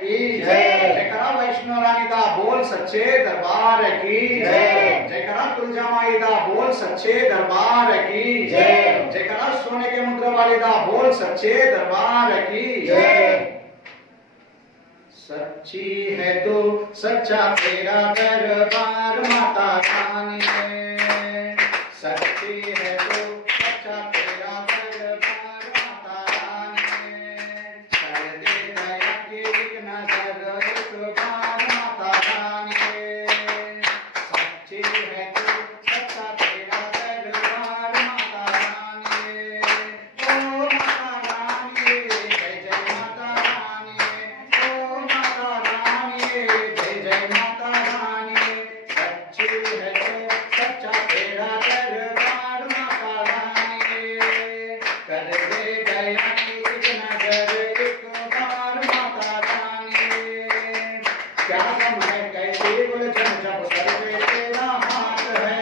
की जय। जयकारा वैष्णो रानी दा बोल सच्चे दरबार की जय। जयकारा तुलजा माई दा बोल सच्चे दरबार की जय। जयकारा सोने के मुद्रा वाली दा बोल सच्चे दरबार की जय। सच्ची है तो सच्चा तेरा दरबार माता रानी है। सच्ची है तो सच्चा तेरा दरबार माता रानी है। कर दे दया की एक नजर एक बार माता रानी है। सच्ची है तो सच्चा तेरा दरबार माता रानी है। ओ माता रानी जय जय माता रानी ओ माता रानी जय जय माता रानी। सच्ची है तो सच्चा तेरा दरबार माता रानी। कर दे दया की एक नजर एक बार माता रानी। क्या गम है कैसी उलझन जब सर पे तेरा हाथ है।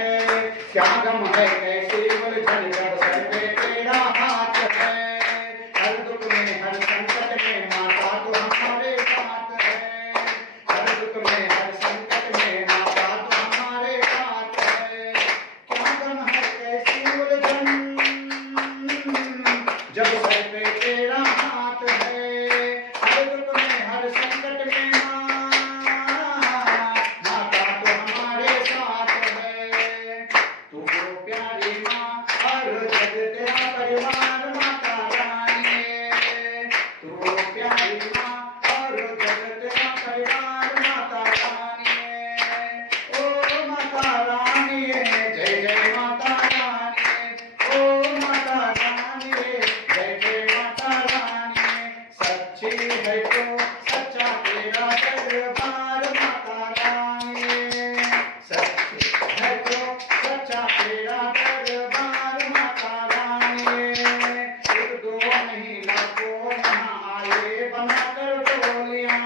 क्या गम है कैसी उलझन जब सर पे तेरा हाथ है। हर दुख में हर संकट में माता तो हमारे साथ है। हर दुख में हर संकट में माता तो हमारे साथ है। क्या गम है कैसी उलझन जब सर पे तेरा हाथ है। हर दुख में हर संकट में माता तो हमारे साथ है। तू प्यारी माँ हर जग तेरा परिवार माता रानी। तू प्यारी माँ हर जग तेरा परिवार माता रानी। ओ माता रानी जय जय माता रानी। ओ माता रानी जय जय माता रानी। सच्ची है तो सच्चा तेरा दरबार माता रानी। सच्ची है तो सच्चा तेरा दरबार माता रानी। एक दो नहीं लाखों यहाँ आए बनाकर डोलियाँ।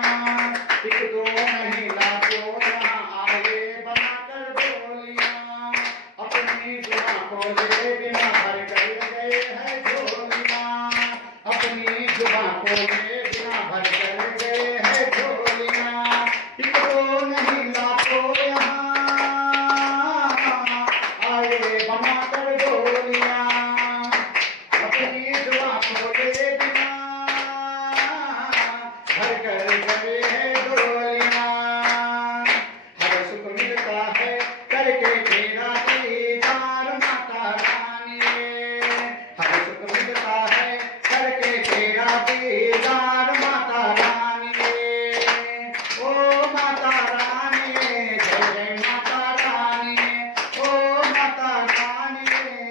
एक दो नहीं लाखों यहाँ आए बनाकर डोलियाँ। अपनी जुबां खोले बिना भर कर गए हैं झोलियाँ। अपनी जुबां खोले बिना भर कर गए हैं झोलियाँ। एक दो नहीं लाखों यहाँ आए बनाकर डोलियाँ। अपनी जुबां खोले बिना भर कर गए हैं डोलियाँ। हर सुख मिलता है करके तेरा दीदार माता रानी। हर सुख मिलता है करके तेरा दीदार माता रानी। ओ माता रानी जय जय माता रानी। ओ माता रानी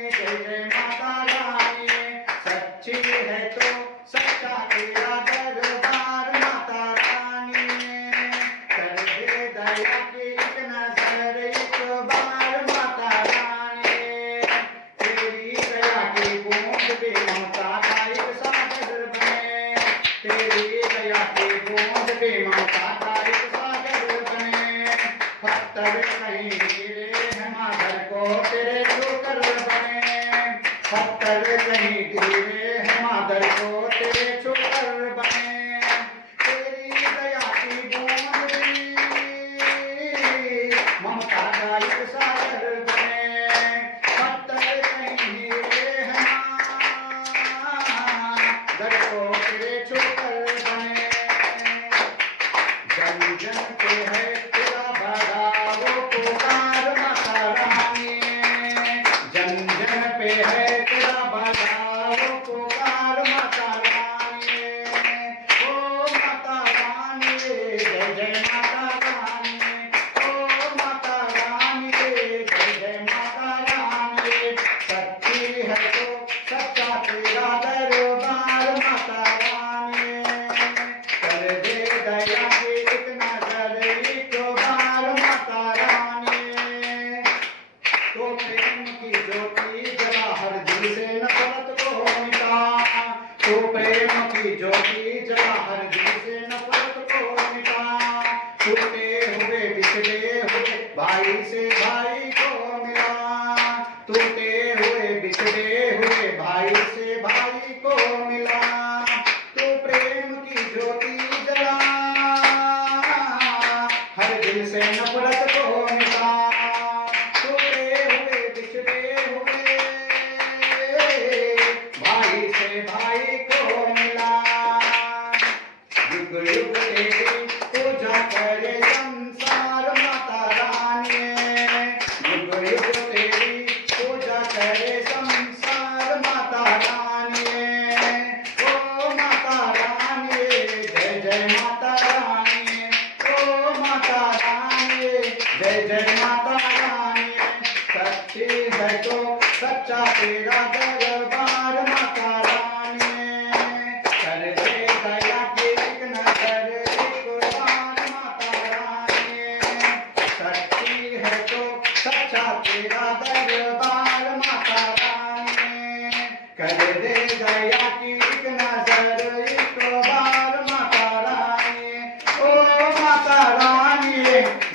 जय जय माता रानी। सच्ची है तो सच्चा तेरा दरबार माता रानी। कर दे दया की एक नजर एक बार माता रानी। तेरी दया की बूंद भी ममता का एक सागर बने। तेरी दया की बूंद भी ममता का एक सागर बने। पत्थर कहीं गिरे हैं माधर को तेरे ठोकर बने। पत्थर कहीं गिरे हैं माधर को तेरे ठोकर बने। तेरी दया की बूंद भी ममता का एक सागर बने। पत्थर कहीं गिरे हैं माधर को तेरे ठोकर बने। जन जन पे है तेरा भला वो पुकार माता रानी। जन जन पे है तेरा भला वो पुकार माता रानी। ओ माता रानी जय जय माता रानी। ओ माता रानी जय जय माता रानी। सच्ची है तो सच्चा तेरा दरबार माता रानी। कर दे दया की एक नजर एक बार माता रानी। तो प्रेम की ज्योति जला हर दिल से नफरत को मिटा। तो प्रेम की ज्योति जला हर दिल से नफरत को मिटा। टूटे हुए बिछड़े हुए भाई से भाई को मिला। टूटे हुए बिछड़े हुए भाई से भाई को मिला। तो प्रेम की ज्योति जला दिल से नफरत को मिटा, टूटे हुए बिछड़े हुए भाई से भाई को मिला। युग युग तेरी पूजा करे संसार माता रानी, युग युग तेरी पूजा करे संसार माता रानी। ओ माता रानी जय जय माता रानी, ओ माता रानी जय जय माता रानी। सच्ची है तो सच्चा तेरा दरबार माता रानी, कर दे दया की एक नजर एक बार माता रानी। सच्ची है तो सच्चा तेरा दरबार माता रानी, कर दे दया की एक नजर एक बार माता रानी। ओ माता रानी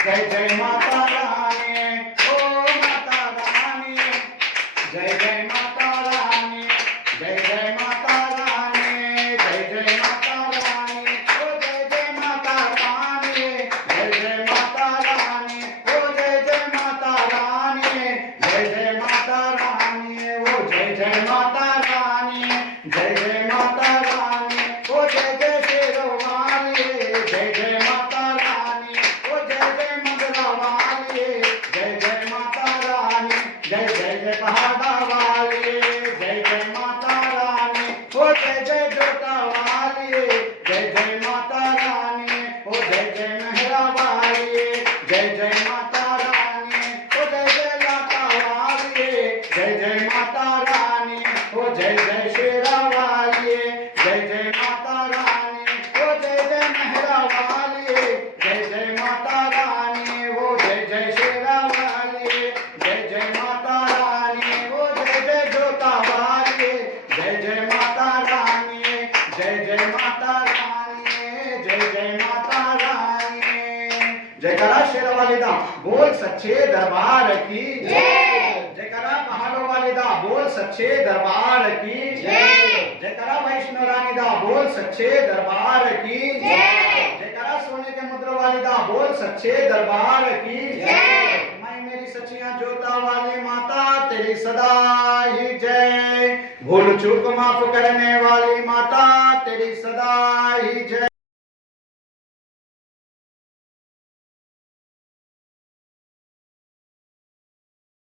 जय जय माता रानी, ओ माता रानी जय जय माता रानी, जय जय माता रानी, जय जय माता रानी। ओ जय जय माता रानी, जय जय माता रानी, ओ जय जय माता रानी, जय जय माता रानी। ओ जय जय माता रानी, जय जय माता रानी, ओ जय जय शेरवाली, जय जय माता रानी, ओ जय जय मंगला वाली, जय जय माता रानी, जय जय जय पहाड़ा वाली, जय जय माता रानी, ओ जय जय जोता वाली, जय जय माता रानी, ओ जय जय मेहरा वाली, जय जय माता रानी, ओ जय जय लाता वाली, जय जय माता रानी, ओ जय जय शेरा वाली, जय जय माता रानी, ओ जय जय मेहरा वाली, जय जय माता रानी, ओ जय जय शेरा वाली, जय जय माता रानी, ओ जय जय जोता वाली, जय जय माता रानी, जय जय माता रानी, जय जय माता रानी। जयकारा शेरवाली दा बोल सच्चे दरबार की जय, जयकारा पहाड़ों वाली दा बोल सच्चे दरबार की जय, जयकारा वैष्णो रानी दा बोल सच्चे दरबार की जय, जयकारा सोने के मुद्रा वाली दा बोल सच्चे दरबार की जय। मैं मेरी सच्चियां जोता वाली माता तेरी सदा ही जय, भूल चूक माफ करने वाली माता तेरी सदा ही जय।